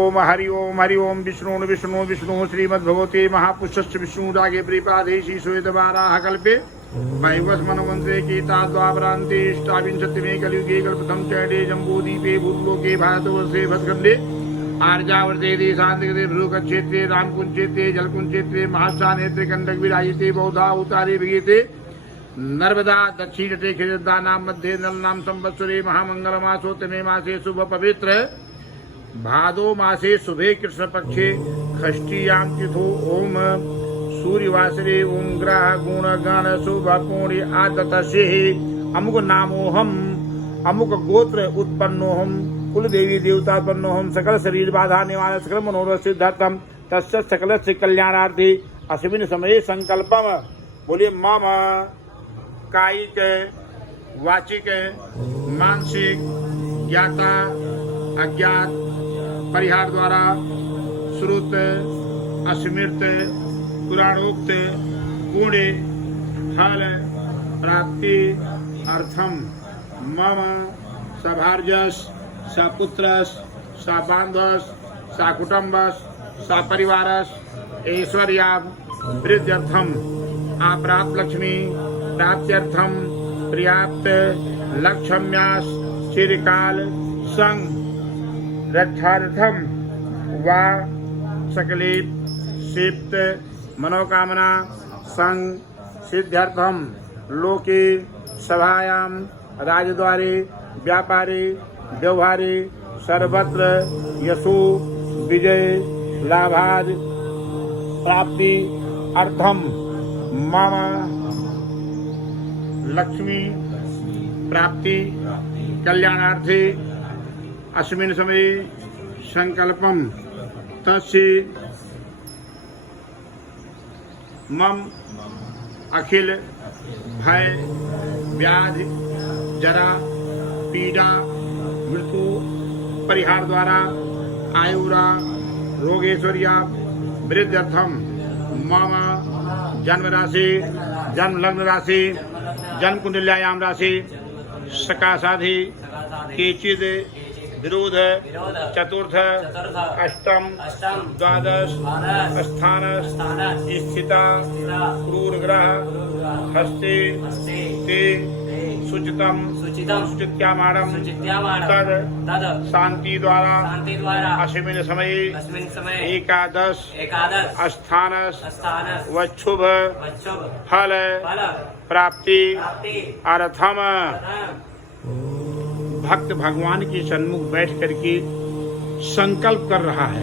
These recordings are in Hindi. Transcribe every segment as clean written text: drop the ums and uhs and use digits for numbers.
ओम हरि ओम विष्णु विष्णु विष्णु श्रीमद्भगवते महापुरुषस्य विष्णु रागे प्रीपादे श्री श्वेतवाराह कल्पे वैवस् मनवंशे केताद्वापरान्ते अष्टाविंशतिमे कलियुगे कल्पतम चैडे जम्बूदीपे भूलोके भारतवर्षे भद्रखण्डे आर्यावर्ते देशान्ते भ्रुकक्षेत्रे रामकुञ्चेत्रे जलकुञ्चेत्रे महास्थानेत्रे कण्डकविराजिते बौद्धा उतारे विगीते नर्मदा दक्षिणते खिजदानां मध्ये नलनां संवत्सरे महामंगलमासोत्तमे मासे शुभ पवित्र भादो मासे शुभे कृष्ण पक्षे षष्ठीयां तिथो ओम सूर्यवासरे ओम ग्रह गुण गण शुभ पुण्य आदतसे अमुक नामोहम अमुक गोत्र उत्पन्नोहम कुल देवी देवतापन्नोहम सकल शरीर बाधा निवारण सकल मनोरथ सिद्धार्थम तस्य सकल से कल्याणार्थी अस्मिन् समये संकल्पम बोलिए मम कायिक वाचिक मानसिक ज्ञाता अज्ञात परिहार द्वारा श्रुत अस्मृत पुराणोक्त पुण्य फल प्राप्ति अर्थम मम सभार्यस सपुत्रस सबान्धस सकुटुम्बस सपरिवारस ऐश्वर्या वृद्ध्यर्थम अप्राप्त लक्ष्मी प्राप्त्यर्थम पर्याप्त लक्ष्म्यास चिरकाल संग रक्षार्थम वा सकले सिप्त मनोकामना संग सिद्ध्यर्थम लोके सभायां राजद्वारे व्यापारे व्यवहारे सर्वत्र यशो विजय लाभाद प्राप्ति अर्थम मम लक्ष्मी प्राप्ति कल्याणार्थे अस्मिन् समये संकल्पम तस्य मम अखिल भय व्याधि जरा पीड़ा मृत्यु परिहार द्वारा आयुरा रोगेश्वर्या वृद्ध्यर्थम मम जन्म राशि जन्म लग्न राशि जन्म कुंडल्यायां राशि सकाशाधि केचिद विरोध चतुर्थ अष्टम द्वादश स्थान स्थिता क्रूर ग्रह हस्ते ते सुचितम सुचित्यामाणम तद शांति द्वारा अस्मिन् समये एकादश स्थानस वच्छुभ फल प्राप्ति अर्थम भक्त भगवान के सन्मुख बैठ करके संकल्प कर रहा है।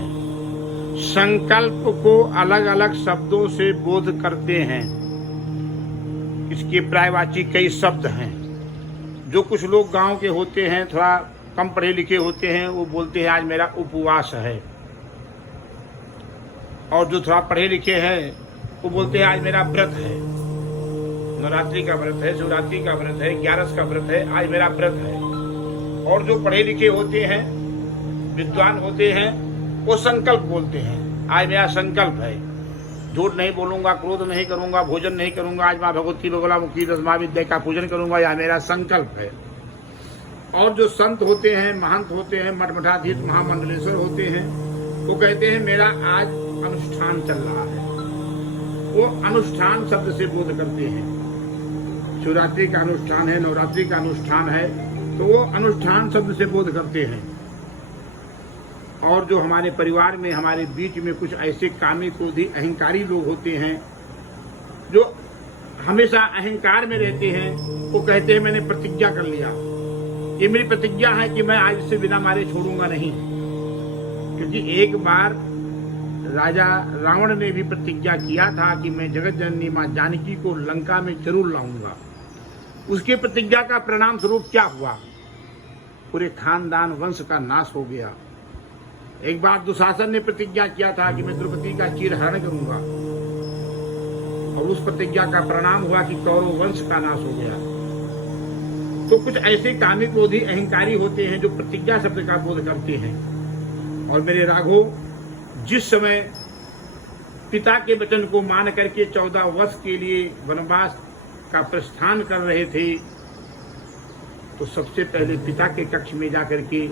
संकल्प को अलग अलग शब्दों से बोध करते हैं। इसके पर्यायवाची कई शब्द हैं। जो कुछ लोग गांव के होते हैं, थोड़ा कम पढ़े लिखे होते हैं, वो बोलते हैं आज मेरा उपवास है। और जो थोड़ा पढ़े लिखे हैं वो बोलते हैं आज मेरा व्रत है। नवरात्रि का व्रत है, शिवरात्रि का व्रत है, 11 का व्रत है, आज मेरा व्रत है। और जो पढ़े लिखे होते हैं, विद्वान होते हैं, वो संकल्प बोलते हैं आज मेरा संकल्प है। झूठ नहीं बोलूंगा, क्रोध नहीं करूंगा, भोजन नहीं करूंगा, आज माँ भगवती बगला मुखी दसमा विद्या का पूजन करूंगा, यह मेरा संकल्प है। और जो संत होते हैं, महंत होते हैं, मठमठाधीश महामंडलेश्वर होते हैं, वो कहते हैं मेरा आज अनुष्ठान चल रहा है। वो अनुष्ठान शब्द से बोध करते हैं। शिवरात्रि का अनुष्ठान है, नवरात्रि का अनुष्ठान है, तो वो अनुष्ठान शब्द से बोध करते हैं। और जो हमारे परिवार में, हमारे बीच में कुछ ऐसे कामी क्रोधी अहंकारी लोग होते हैं जो हमेशा अहंकार में रहते हैं, वो कहते हैं मैंने प्रतिज्ञा कर लिया, ये मेरी प्रतिज्ञा है कि मैं आज से बिना मारे छोड़ूंगा नहीं। क्योंकि एक बार राजा रावण ने भी प्रतिज्ञा किया था कि मैं जगत जननी मां जानकी को लंका में जरूर लाऊंगा। उसके प्रतिज्ञा का परिणाम स्वरूप क्या हुआ? पूरे खानदान वंश का नाश हो गया। एक बार दुशासन ने प्रतिज्ञा किया था कि मैं द्रौपदी का चीरहरण करूंगा, और उस प्रतिज्ञा का परिणाम हुआ कि कौरव वंश का नाश हो गया। तो कुछ ऐसे कामी क्रोधी अहंकारी होते हैं जो प्रतिज्ञा शब्द का बोध करते हैं। और मेरे राघो, जिस समय पिता के वचन को मान करके 14 वर्ष के लिए वनवास का प्रस्थान कर रहे थे, तो सबसे पहले पिता के कक्ष में जाकर के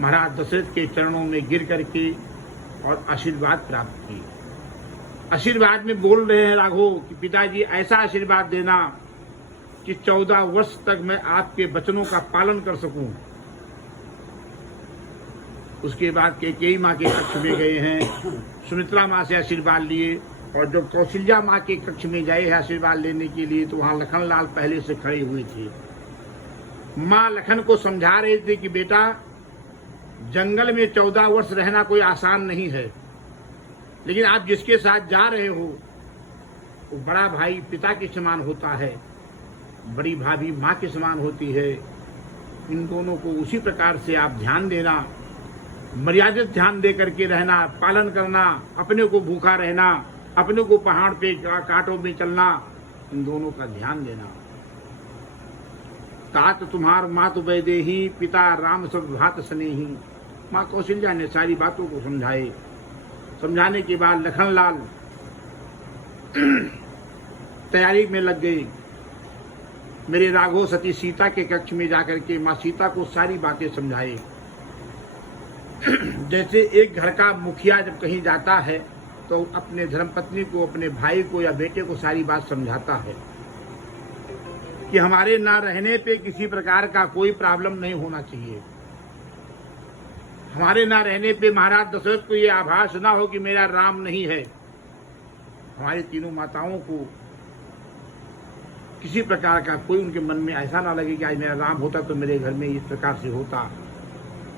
महाराज दशरथ के चरणों में गिर करके और आशीर्वाद प्राप्त किए। आशीर्वाद में बोल रहे हैं राघव कि पिताजी ऐसा आशीर्वाद देना कि 14 वर्ष तक मैं आपके वचनों का पालन कर सकूं। उसके बाद कैकेयी माँ के कक्ष में गए हैं, सुमित्रा माँ से आशीर्वाद लिए, और जब कौशल्या माँ के कक्ष में गए हैं आशीर्वाद लेने के लिए तो वहां लखनलाल पहले से खड़े हुए थे। माँ लखन को समझा रहे थे कि बेटा, जंगल में 14 वर्ष रहना कोई आसान नहीं है, लेकिन आप जिसके साथ जा रहे हो वो बड़ा भाई पिता के समान होता है, बड़ी भाभी माँ के समान होती है। इन दोनों को उसी प्रकार से आप ध्यान देना, मर्यादित ध्यान दे करके रहना, पालन करना, अपने को भूखा रहना, अपने को पहाड़ पे कांटों में चलना, इन दोनों का ध्यान देना। तात तुम्हार मात वैदेही, पिता राम सब भात स्नेही। माँ कौशल्या ने सारी बातों को समझाए। समझाने के बाद लखनलाल तैयारी में लग गए। मेरे राघव सती सीता के कक्ष में जाकर के माँ सीता को सारी बातें समझाए। जैसे एक घर का मुखिया जब कहीं जाता है तो अपने धर्मपत्नी को, अपने भाई को या बेटे को सारी बात समझाता है कि हमारे ना रहने पे किसी प्रकार का कोई प्रॉब्लम नहीं होना चाहिए। हमारे ना रहने पे महाराज दशरथ को ये आभास ना हो कि मेरा राम नहीं है। हमारी तीनों माताओं को किसी प्रकार का कोई उनके मन में ऐसा ना लगे कि आज मेरा राम होता तो मेरे घर में इस प्रकार से होता।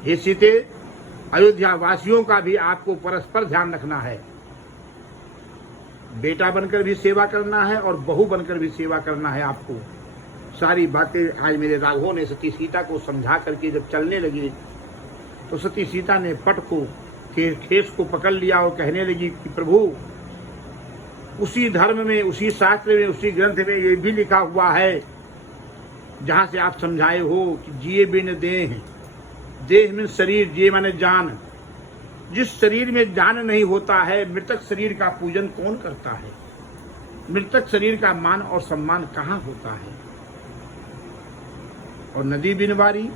हे सीते, अयोध्या वासियों का भी आपको परस्पर ध्यान रखना है। बेटा बनकर भी सेवा करना है और बहू बनकर भी सेवा करना है आपको। सारी बातें आज मेरे राघव ने सती सीता को समझा करके जब चलने लगे तो सती सीता ने पट को, खेस को पकड़ लिया और कहने लगी कि प्रभु, उसी धर्म में, उसी शास्त्र में, उसी ग्रंथ में ये भी लिखा हुआ है जहां से आप समझाए हो कि जिए बिन देह, देह में शरीर, जिए माने जान। जिस शरीर में जान नहीं होता है, मृतक शरीर का पूजन कौन करता है? मृतक शरीर का मान और सम्मान कहाँ होता है? और नदी बिन वारी,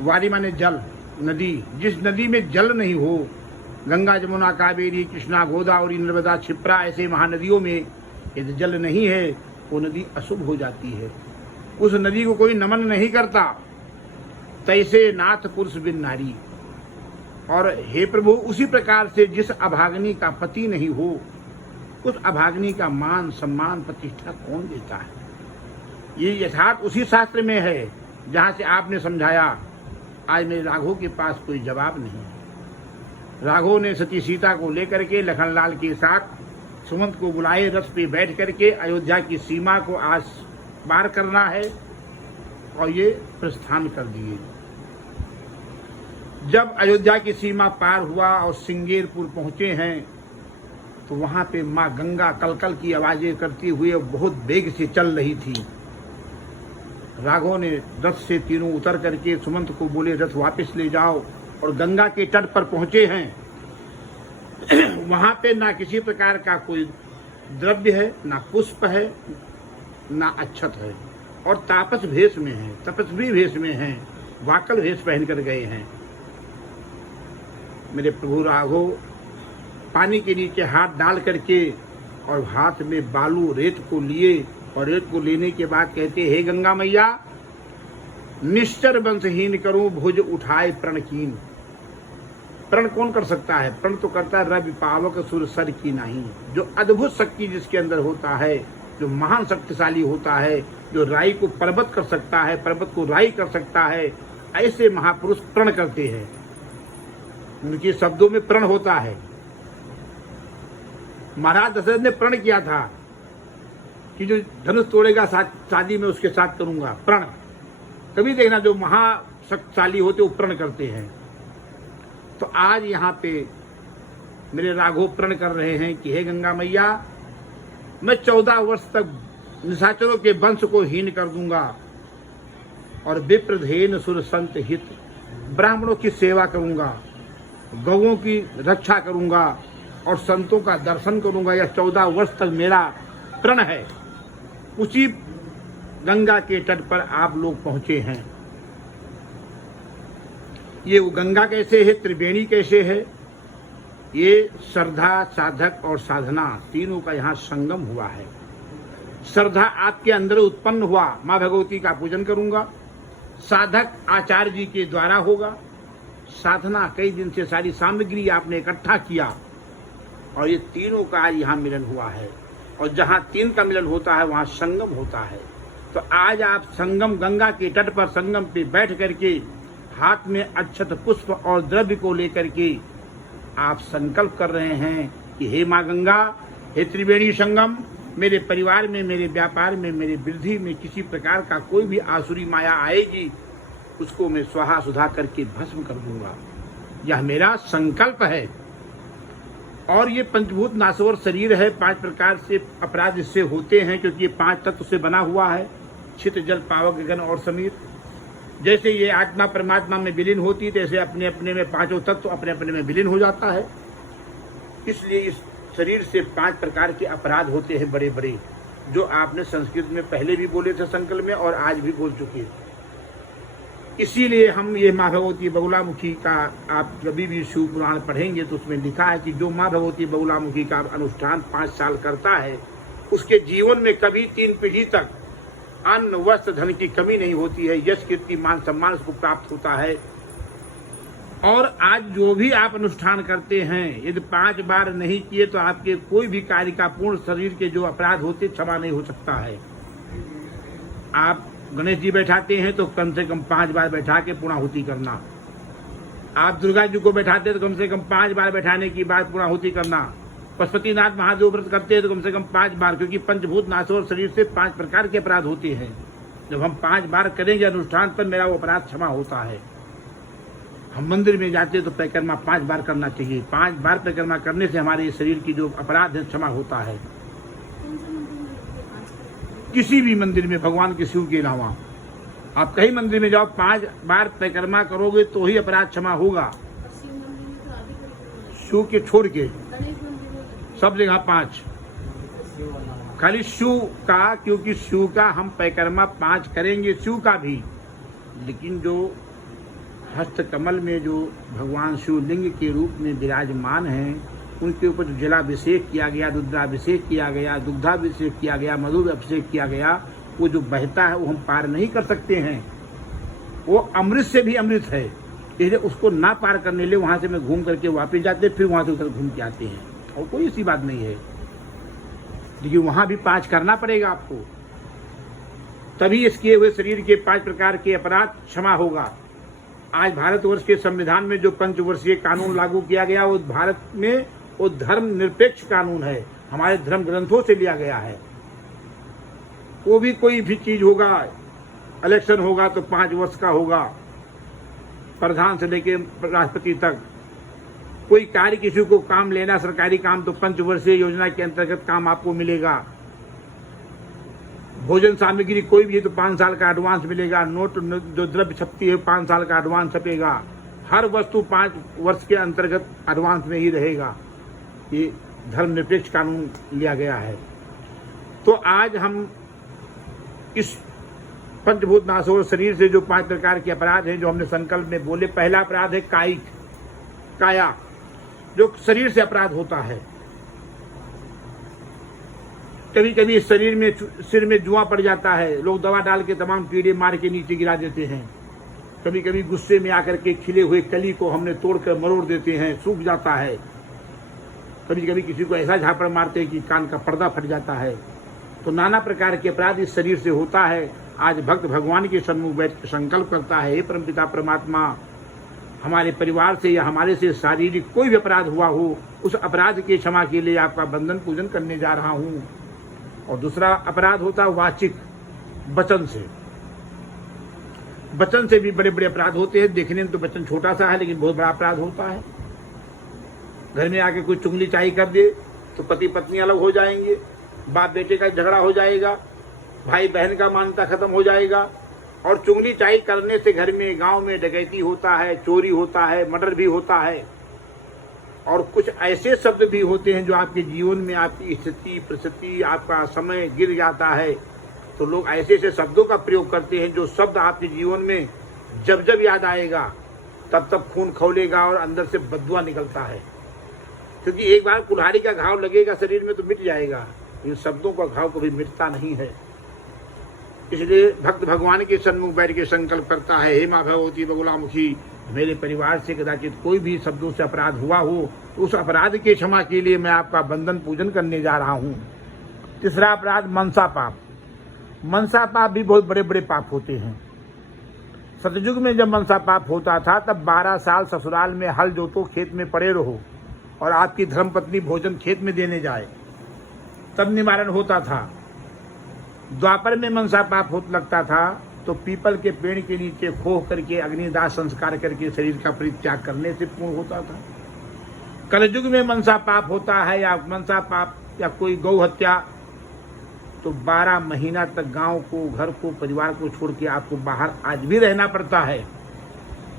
वारी माने जल, नदी, जिस नदी में जल नहीं हो, गंगा जमुना कावेरी कृष्णा गोदावरी नर्मदा क्षिप्रा ऐसे महानदियों में यदि जल नहीं है वो नदी अशुभ हो जाती है। उस नदी को कोई नमन नहीं करता। तैसे नाथ पुरुष बिन नारी। और हे प्रभु, उसी प्रकार से जिस अभाग्नि का पति नहीं हो, उस अभाग्नि का मान सम्मान प्रतिष्ठा कौन देता है? ये यथार्थ उसी शास्त्र में है जहां से आपने समझाया। आज मेरे राघव के पास कोई जवाब नहीं है। राघव ने सती सीता को लेकर के लखनलाल के साथ सुमंत को बुलाए, रथ पे बैठ करके अयोध्या की सीमा को आज पार करना है और ये प्रस्थान कर दिए। जब अयोध्या की सीमा पार हुआ और सिंगेरपुर पहुंचे हैं तो वहां पे माँ गंगा कलकल की आवाजें करती हुए बहुत वेग से चल रही थी। राघव ने रथ से तीनों उतर करके सुमंत को बोले रथ वापस ले जाओ, और गंगा के तट पर पहुंचे हैं। वहां पे ना किसी प्रकार का कोई द्रव्य है, ना पुष्प है, ना अक्षत है, और तापस भेष में है, तपस्वी भेष में है, वाकल भेष पहन कर गए हैं। मेरे प्रभु राघव पानी के नीचे हाथ डाल करके और हाथ में बालू रेत को लिए, और रेत को लेने के बाद कहते, हे गंगा मैया, निश्चर वंशहीन करूं भुज उठाए प्रण कीन। प्रण कौन कर सकता है? प्रण तो करता है रवि पावक सुर सर की नहीं। जो अद्भुत शक्ति जिसके अंदर होता है, जो महान शक्तिशाली होता है, जो राई को पर्वत कर सकता है, पर्वत को राई कर सकता है, ऐसे महापुरुष प्रण करते हैं। उनके शब्दों में प्रण होता है। महाराज दशरथ ने प्रण किया था कि जो धनुष तोड़ेगा शादी में उसके साथ करूंगा, प्रण। कभी देखना जो महाशक्तिशाली होते वो प्रण करते हैं। तो आज यहाँ पे मेरे राघव प्रण कर रहे हैं कि हे गंगा मैया, मैं 14 वर्ष तक निशाचरों के वंश को हीन कर दूंगा और विप्रधेन सुर संत हित, ब्राह्मणों की सेवा करूंगा, गौओं की रक्षा करूंगा और संतों का दर्शन करूंगा। यह 14 वर्ष तक मेरा प्रण है। उसी गंगा के तट पर आप लोग पहुंचे हैं। ये वो गंगा कैसे है, त्रिवेणी कैसे है, ये श्रद्धा, साधक और साधना तीनों का यहाँ संगम हुआ है। श्रद्धा आपके अंदर उत्पन्न हुआ, माँ भगवती का पूजन करूंगा। साधक आचार्य जी के द्वारा होगा। साधना कई दिन से सारी सामग्री आपने इकट्ठा किया और ये तीनों का आज यहाँ मिलन हुआ है। और जहाँ तीन का मिलन होता है वहाँ संगम होता है। तो आज आप संगम, गंगा के तट पर संगम पे बैठ करके हाथ में अक्षत, पुष्प और द्रव्य को लेकर के आप संकल्प कर रहे हैं कि हे माँ गंगा, हे त्रिवेणी संगम, मेरे परिवार में, मेरे व्यापार में, मेरे वृद्धि में किसी प्रकार का कोई भी आसुरी माया आएगी, उसको मैं स्वाहा सुधा करके भस्म कर दूंगा। यह मेरा संकल्प है। और ये पंचभूत नासवर शरीर है, 5 प्रकार से अपराध इससे होते हैं, क्योंकि ये 5 तत्व से बना हुआ है, छित, जल, पावक, गगन और समीर। जैसे ये आत्मा परमात्मा में विलीन होती है, तैसे अपने अपने में 5 तत्व अपने अपने में विलीन हो जाता है। इसलिए इस शरीर से 5 प्रकार के अपराध होते हैं बड़े बड़े, जो आपने संस्कृत में पहले भी बोले थे संकल्प में और आज भी बोल चुके हैं। इसीलिए हम ये माँ भगवती बगुलामुखी का, आप कभी भी शिव पुराण पढ़ेंगे तो उसमें लिखा है कि जो माँ भगवती बगुलामुखी का अनुष्ठान 5 साल करता है, उसके जीवन में कभी 3 पीढ़ी तक अन्न, वस्त्र, धन की कमी नहीं होती है। यश, कीर्ति, मान, सम्मान उसको प्राप्त होता है। और आज जो भी आप अनुष्ठान करते हैं, यदि 5 बार नहीं किए तो आपके कोई भी कार्य का पूर्ण शरीर के जो अपराध होते क्षमा नहीं हो सकता है। आप गणेश जी बैठाते हैं तो कम से कम 5 बार बैठा के पूर्णाहुति करना। आप दुर्गा जी को बैठाते हैं तो कम से कम 5 बार बैठाने की बाद पूर्णाहुति करना। पशुपतिनाथ महादेव व्रत करते हैं तो कम से कम 5 बार, क्योंकि पंचभूत नासवर शरीर से 5 प्रकार के अपराध होते हैं। जब हम 5 बार करेंगे अनुष्ठान, तब मेरा वो अपराध क्षमा होता है। हम मंदिर में जाते तो परिक्रमा 5 बार करना चाहिए। 5 बार परिक्रमा करने से हमारे शरीर की जो अपराध है क्षमा होता है। किसी भी मंदिर में, भगवान के शिव के अलावा आप कहीं मंदिर में जाओ, 5 बार परिक्रमा करोगे तो ही अपराध क्षमा होगा। शिव के छोड़ के सब जगह 5, खाली शिव का, क्योंकि शिव का हम परिक्रमा 5 करेंगे, शिव का भी। लेकिन जो हस्त कमल में जो भगवान शिवलिंग के रूप में विराजमान हैं, उनके ऊपर जो जलाभिषेक किया गया, रुद्राभिषेक किया गया, दुग्धाभिषेक किया गया, मधु अभिषेक किया गया, वो जो बहता है वो हम पार नहीं कर सकते हैं। वो अमृत से भी अमृत है, इसलिए उसको ना पार करने लिए वहां से में घूम करके वापस जाते, फिर वहां से उधर घूम के आते हैं। और कोई ऐसी बात नहीं है, लेकिन वहां भी 5 करना पड़ेगा आपको, तभी इसके हुए शरीर के 5 प्रकार के अपराध क्षमा होगा। आज भारतवर्ष के संविधान में जो 5 वर्षीय कानून लागू किया गया, वो भारत में वो धर्म निरपेक्ष कानून है, हमारे धर्म ग्रंथों से लिया गया है। वो भी कोई भी चीज होगा, इलेक्शन होगा तो 5 वर्ष का होगा, प्रधान से लेके राष्ट्रपति तक। कोई कार्य, किसी को काम लेना, सरकारी काम, तो 5 वर्षीय योजना के अंतर्गत काम आपको मिलेगा। भोजन सामग्री कोई भी है तो 5 साल का एडवांस मिलेगा। नोट जो द्रव्य छपती है 5 साल का एडवांस छपेगा। हर वस्तु 5 वर्ष के अंतर्गत एडवांस में ही रहेगा। ये धर्मनिरपेक्ष कानून लिया गया है। तो आज हम इस पंचभूत नासोर शरीर से जो 5 प्रकार के अपराध हैं, जो हमने संकल्प में बोले, पहला अपराध है कायिक, काया, जो शरीर से अपराध होता है। कभी कभी शरीर में, सिर में जुआ पड़ जाता है, लोग दवा डाल के तमाम कीड़े मार के नीचे गिरा देते हैं। कभी कभी गुस्से में आकर के खिले हुए कली को हमने तोड़कर मरोड़ देते हैं, सूख जाता है। कभी कभी किसी को ऐसा झापड़ मारते हैं कि कान का पर्दा फट जाता है। तो नाना प्रकार के अपराध इस शरीर से होता है। आज भक्त भगवान के सन्मुख बैठ कर संकल्प करता है, हे परमपिता परमात्मा, हमारे परिवार से या हमारे से शारीरिक कोई भी अपराध हुआ हो, उस अपराध के क्षमा के लिए आपका बंधन पूजन करने जा रहा हूँ। और दूसरा अपराध होता है वाचिक, वचन से। वचन से भी बड़े बड़े अपराध होते हैं। देखने में तो वचन छोटा सा है, लेकिन बहुत बड़ा अपराध होता है। घर में आके कोई चुगली चाही कर दे तो पति पत्नी अलग हो जाएंगे, बाप बेटे का झगड़ा हो जाएगा, भाई बहन का मान्यता खत्म हो जाएगा। और चुगली चाही करने से घर में, गांव में डकैती होता है, चोरी होता है, मर्डर भी होता है। और कुछ ऐसे शब्द भी होते हैं जो आपके जीवन में आपकी स्थिति, परिस्थिति, आपका समय गिर जाता है। तो लोग ऐसे ऐसे शब्दों का प्रयोग करते हैं जो शब्द आपके जीवन में जब जब याद आएगा तब तक खून खौलेगा और अंदर से बदुआ निकलता है। क्योंकि एक बार कुल्हाड़ी का घाव लगेगा शरीर में तो मिट जाएगा, इन शब्दों का घाव कभी मिटता नहीं है। इसलिए भक्त भगवान के सन्मुख बैठ के संकल्प करता है, हे माँ भगवती बगुलामुखी, मेरे परिवार से कदाचित कोई भी शब्दों से अपराध हुआ हो, उस अपराध की क्षमा के लिए मैं आपका बंधन पूजन करने जा रहा हूँ। तीसरा अपराध मनसा पाप। मनसा पाप भी बहुत बड़े बड़े पाप होते हैं। सतयुग में जब मनसा पाप होता था तब 12 साल ससुराल में हल जोतो, खेत में पड़े रहो और आपकी धर्मपत्नी भोजन खेत में देने जाए, तब निवारण होता था। द्वापर में मनसा पाप होने लगता था तो पीपल के पेड़ के नीचे खोह करके अग्निदाह संस्कार करके शरीर का परित्याग करने से पूर्ण होता था। कलयुग में मनसा पाप होता है या मनसा पाप या कोई गौ हत्या, तो 12 महीना तक गांव को, घर को, परिवार को छोड़ के आपको बाहर आज भी रहना पड़ता है।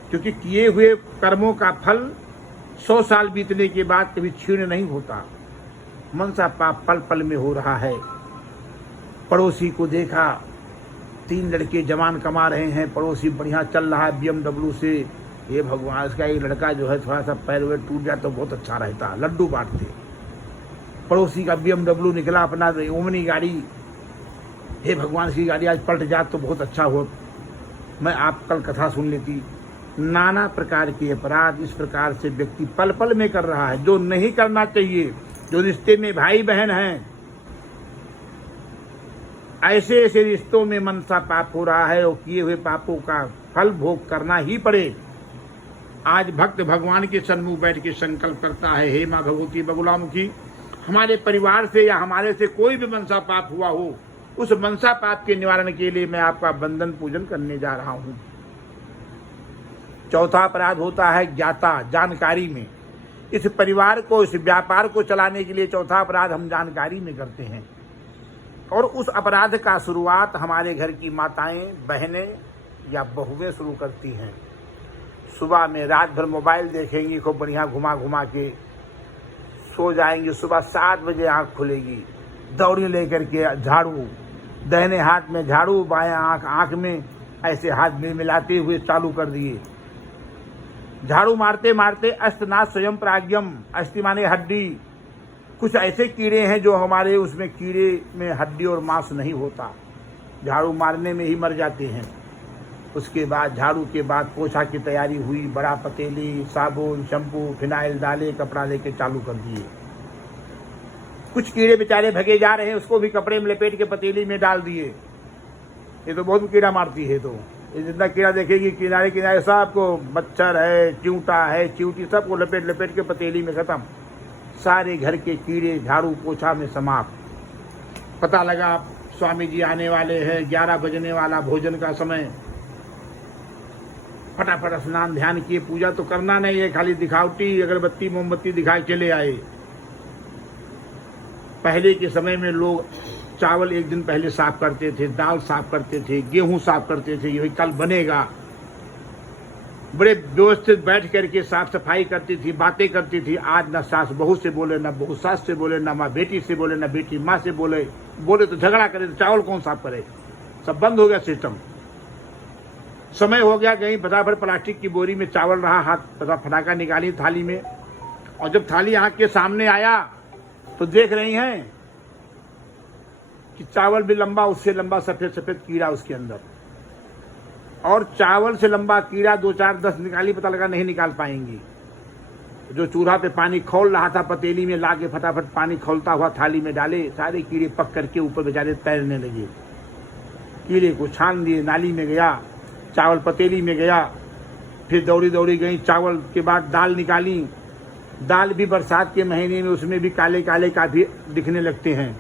क्योंकि किए हुए कर्मों का फल 100 साल बीतने के बाद कभी क्षीण नहीं होता। मनसा पाप पल पल में हो रहा है। पड़ोसी को देखा, 3 लड़के जवान कमा रहे हैं, पड़ोसी बढ़िया चल रहा है BMW से, ये भगवान, इसका एक लड़का जो है थोड़ा सा पैर वैर टूट जाए तो बहुत अच्छा रहता, लड्डू बांटते। पड़ोसी का BMW निकला, अपना ओमनी गाड़ी, हे भगवान की गाड़ी आज पलट जात तो बहुत अच्छा हो, मैं आप कल कथा सुन लेती। नाना प्रकार के अपराध इस प्रकार से व्यक्ति पल पल में कर रहा है, जो नहीं करना चाहिए। जो रिश्ते में भाई बहन हैं, ऐसे ऐसे रिश्तों में मनसा पाप हो रहा है और किए हुए पापों का फल भोग करना ही पड़े। आज भक्त भगवान के सन्मुख बैठ के संकल्प करता है, हे माँ भगवती बगुलामुखी, हमारे परिवार से या हमारे से कोई भी मनसा पाप हुआ हो, उस मनसा पाप के निवारण के लिए मैं आपका बंधन पूजन करने जा रहा हूं। चौथा अपराध होता है ज्ञाता, जानकारी में। इस परिवार को, इस व्यापार को चलाने के लिए चौथा अपराध हम जानकारी में करते हैं। और उस अपराध का शुरुआत हमारे घर की माताएं, बहनें या बहुएं शुरू करती हैं। सुबह में रात भर मोबाइल देखेंगी, खूब बढ़िया घुमा घुमा के सो जाएंगी। सुबह 7 बजे आंख खुलेगी, दौड़ी लेकर के झाड़ू, दाहिने हाथ में झाड़ू, बाएं आंख में ऐसे हाथ में मिलाते हुए चालू कर दिए। झाड़ू मारते मारते अस्तनाथ स्वयं प्राज्ञम, अस्थि माने हड्डी। कुछ ऐसे कीड़े हैं जो हमारे उसमें कीड़े में हड्डी और मांस नहीं होता, झाड़ू मारने में ही मर जाते हैं। उसके बाद झाड़ू के बाद पोछा की तैयारी हुई, बड़ा पतीली, साबुन, शैम्पू, फिनाइल डाले, कपड़ा लेके चालू कर दिए। कुछ कीड़े बेचारे भगे जा रहे हैं, उसको भी कपड़े में लपेट के पतीली में डाल दिए। ये तो बहुत कीड़ा मारती है। तो ये जितना कीड़ा देखेगी किनारे किनारे सबको, मच्छर है, चिंटा है, चिंटी, सबको लपेट लपेट के पतीली में खत्म। सारे घर के कीड़े झाड़ू पोछा में समाप्त। पता लगा स्वामी जी आने वाले हैं, 11 बजने वाला भोजन का समय। फटाफट स्नान ध्यान किए, पूजा तो करना नहीं है, खाली दिखावटी अगरबत्ती मोमबत्ती दिखाई चले आए। पहले के समय में लोग चावल एक दिन पहले साफ करते थे, दाल साफ करते थे, गेहूं साफ करते थे, ये कल बनेगा। बड़े व्यवस्थित बैठ करके साफ सफाई करती थी, बातें करती थी। आज न सास बहू से बोले, न बहू सास से बोले, न माँ बेटी से बोले, न बेटी माँ से बोले तो झगड़ा करे, तो चावल कौन साफ करे। सब बंद हो गया सिस्टम। समय हो गया, कहीं फटाफट प्लास्टिक की बोरी में चावल रहा, हाथ फटाका निकाली थाली में, और जब थाली आंख के सामने आया तो देख रही हैं कि चावल भी लंबा, उससे लंबा सफेद सफेद कीड़ा उसके अंदर, और चावल से लंबा कीड़ा 2 4 10 निकाली, पता लगा नहीं निकाल पाएंगी। जो चूल्हा पे पानी खौल रहा था, पतीली में ला के फटाफट पानी खौलता हुआ थाली में डाले, सारे कीड़े पक करके ऊपर बेचारे तैरने लगे। कीड़े को छान दिए, नाली में गया, चावल पतीली में गया, फिर दौड़ी दौड़ी गई। चावल के बाद दाल निकाली, दाल भी बरसात के महीने में उसमें भी काले काले काफी दिखने लगते हैं।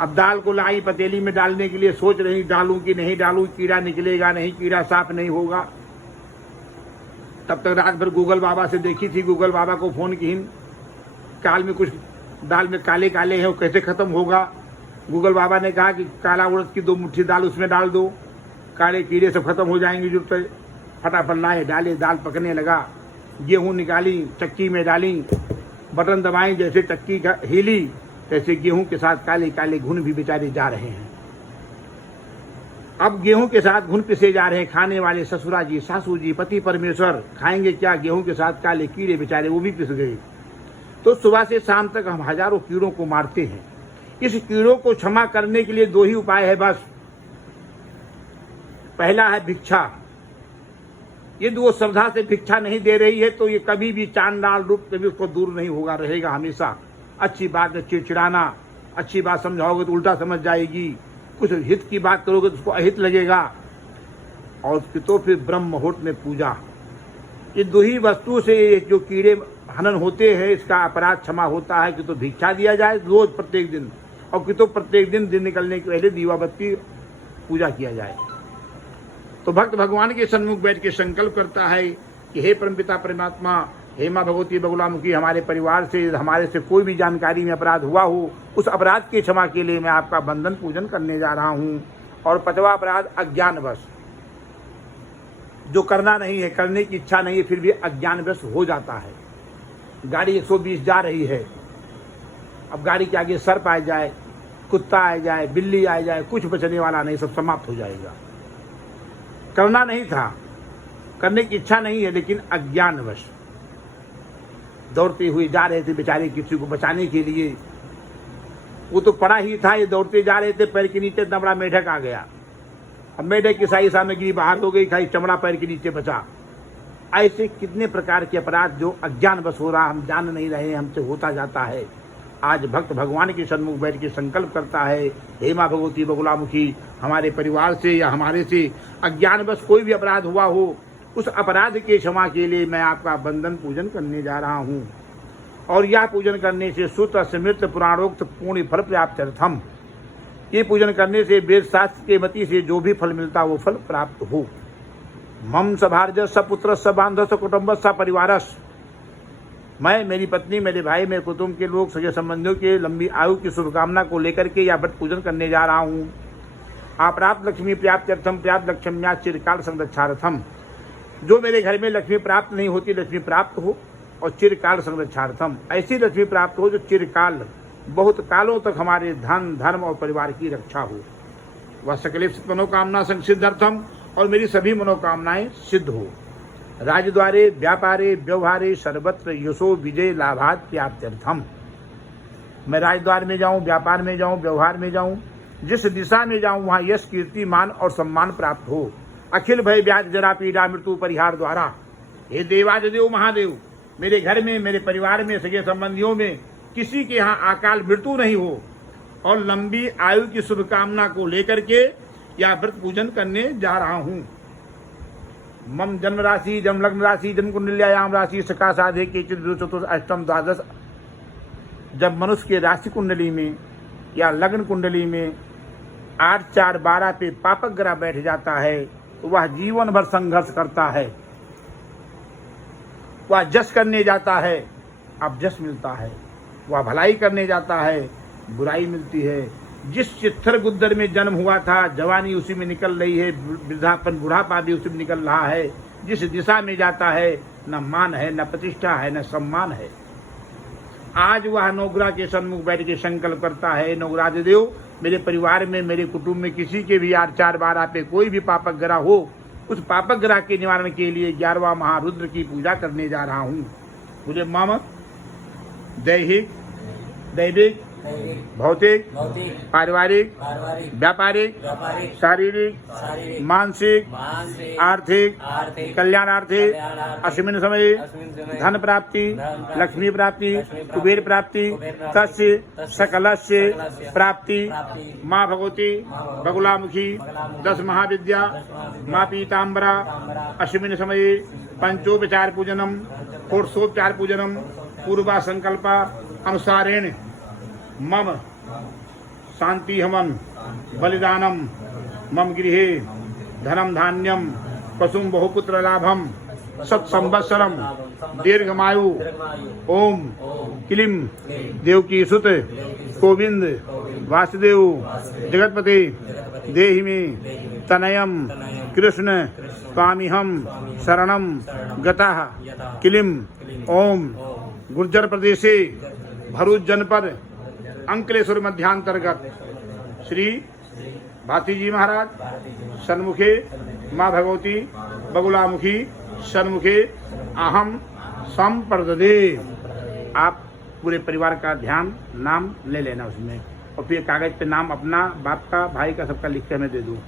अब दाल को लाई पतीली में डालने के लिए, सोच रही डालूं कि नहीं डालूं, कीड़ा निकलेगा नहीं, कीड़ा साफ नहीं होगा। तब तक रात भर गूगल बाबा से देखी थी, गूगल बाबा को फोन की, काल में कुछ दाल में काले काले हैं, वो कैसे खत्म होगा। गूगल बाबा ने कहा कि काला उड़द की 2 मुट्ठी दाल उसमें डाल दो, काले कीड़े सब खत्म हो जाएंगे। जो फटाफट लाए, डाले, दाल पकने लगा। गेहूं निकाली, चक्की में डाली, बटन दबाई, जैसे चक्की का हिली तैसे गेहूं के साथ काले काले घुन भी बेचारे जा रहे हैं। अब गेहूं के साथ घुन पिसे जा रहे हैं खाने वाले ससुरा जी, सासू जी, पति परमेश्वर। खाएंगे क्या? गेहूं के साथ काले कीड़े बेचारे, वो भी पिस गए। तो सुबह से शाम तक हम हजारों कीड़ों को मारते हैं। इस कीड़ों को क्षमा करने के लिए 2 ही उपाय है बस। पहला है भिक्षा। यदि वो श्रद्धा से भिक्षा नहीं दे रही है तो ये कभी भी चांडाल रूप कभी उसको दूर नहीं होगा, रहेगा हमेशा। अच्छी बात में चिड़चिड़ाना, अच्छी बात समझाओगे तो उल्टा समझ जाएगी, कुछ हित की बात करोगे तो उसको अहित लगेगा। और तो फिर ब्रह्म मुहूर्त में पूजा। ये 2 ही वस्तु से जो कीड़े हनन होते हैं, इसका अपराध क्षमा होता है कि तो भिक्षा दिया जाए रोज प्रत्येक दिन, और कि तो प्रत्येक दिन निकलने के पहले दीवा बत्ती पूजा किया जाए। तो भक्त भगवान के सन्मुख बैठ के संकल्प करता है कि हे परमपिता परमात्मा, हे माँ भगवती बगुलामुखी, हमारे परिवार से, हमारे से कोई भी जानकारी में अपराध हुआ हो, उस अपराध की क्षमा के लिए मैं आपका बंधन पूजन करने जा रहा हूँ। और 5वां अपराध अज्ञानवश, जो करना नहीं है, करने की इच्छा नहीं है, फिर भी अज्ञानवश हो जाता है। गाड़ी 120 जा रही है, अब गाड़ी के आगे सर्प आ जाए, कुत्ता आ जाए, बिल्ली आ जाए, कुछ बचने वाला नहीं, सब समाप्त हो जाएगा। करना नहीं था, करने की इच्छा नहीं है, लेकिन अज्ञानवश दौड़ते हुए जा रहे थे बेचारे किसी को बचाने के लिए। वो तो पड़ा ही था, ये दौड़ते जा रहे थे, पैर के नीचे इतना बड़ा मेढक आ गया। अब मेढक की सारी सामग्री बाहर हो गई, खाली चमड़ा पैर के नीचे बचा। ऐसे कितने प्रकार के अपराध जो अज्ञानवश हो रहा, हम जान नहीं रहे, हमसे होता जाता है। आज भक्त भगवान के सन्मुख बैठ के संकल्प करता है, हे माँ भगवती बगुलामुखी, हमारे परिवार से या हमारे से अज्ञानवश कोई भी अपराध हुआ हो, उस अपराध के क्षमा के लिए मैं आपका बंधन पूजन करने जा रहा हूँ। और यह पूजन करने से श्रुत स्मृत पुराणोक्त पूर्ण फल प्राप्त अर्थम, ये पूजन करने से वेद शास्त्र के मति से जो भी फल मिलता वो फल प्राप्त हो। मम सभार्ज सपुत्र सबांध सकुटुंब सपरिवारस, मैं, मेरी पत्नी, मेरे भाई, मेरे कुटुंब के लोग, सगे संबंधियों के लंबी आयु की शुभकामना को लेकर के यह व्रत पूजन करने जा रहा हूँ। अप्राप्त लक्ष्मी प्राप्त अर्थम प्राप्त लक्ष्म्या चिरकाल संरक्षार्थम, जो मेरे घर में लक्ष्मी प्राप्त नहीं होती, लक्ष्मी प्राप्त हो। और चिरकाल संरक्षार्थम, ऐसी लक्ष्मी प्राप्त हो जो चिरकाल, बहुत कालों तक हमारे धन, धर्म और परिवार की रक्षा हो। वह सकलित मनोकामना संसिद्ध्यर्थम, और मेरी सभी मनोकामनाएं सिद्ध हो। राजद्वारे व्यापारे व्यवहारे सर्वत्र यशो विजय लाभात प्राप्त्यर्थम, मैं राजद्वार में जाऊं, व्यापार में जाऊं, व्यवहार में जाऊं, जिस दिशा में जाऊं वहां यश, कीर्ति, मान और सम्मान प्राप्त हो। अखिल भय व्याध जरा पीड़ा मृत्यु परिहार द्वारा, हे देवादिदेव महादेव, मेरे घर में, मेरे परिवार में, सगे संबंधियों में किसी के यहाँ अकाल मृत्यु नहीं हो। और लंबी आयु की शुभकामना को लेकर के यह व्रत पूजन करने जा रहा हूँ। मम जन्म राशि, जन्म लग्न राशि, जन्म कुंडल्यायाम राशि सका साधे के चतुर्थ अष्टम द्वादश, जब मनुष्य के राशि कुंडली में या लग्न कुंडली में 8, 4, 12 पे पापक ग्रह बैठ जाता है तो वह जीवन भर संघर्ष करता है। वह जस करने जाता है, अब जस मिलता है। वह भलाई करने जाता है, बुराई मिलती है। जिस चित्थर गुद्दर में जन्म हुआ था, जवानी उसी में निकल रही है, वृद्धापन, बुढ़ापा भी उसी में निकल रहा है। जिस दिशा में जाता है, न मान है, न प्रतिष्ठा है, न सम्मान है। आज वह नवग्रह के सन्मुख बैठ के संकल्प करता है, नवग्रादिदेव, मेरे परिवार में, मेरे कुटुंब में किसी के भी 8, 4, 12 पे कोई भी पापक ग्रह हो, उस पापक ग्रह के निवारण के लिए 11वां महारुद्र की पूजा करने जा रहा हूँ। मुझे मम दैहिक, दैविक, भौतिक, पारिवारिक, व्यापारिक, शारीरिक, मानसिक, आर्थिक, कल्याणार्थिक, अस्मिन् समये धन प्राप्ति, लक्ष्मी प्राप्ति, कुबेर प्राप्ति, तस्य सकलस्य प्राप्ति, माँ भगवती बगुलामुखी 10 महाविद्या, माँ पीताम्बरा, अस्मिन् समये पंचोपचार पूजनम, षोडशोपचार पूजनम, पूर्वा संकल्प अनुसारेण मम शांति हमन बलिदानम, मम गृहे धनम धान्यम पशुम बहुपुत्र लाभम सत्संवत्सरम दीर्घमायु। ओम क्लीम देवकी सुत गोविंद वासुदेव जगतपते देहि मे तनयम कृष्ण स्वामिहम शरणम गतः क्लीम। ओम गुर्जर प्रदेशे भरूच जनपद अंकलेश्वर मध्यांतर्गत श्री भाती जी महाराज, सन्मुखे माँ भगवती, बगुलामुखी सन्मुखे अहम संप्रददे। आप पूरे परिवार का ध्यान नाम ले लेना उसमें, और फिर कागज पे नाम अपना, बाप का, भाई का, सबका लिख के हमें दे दो।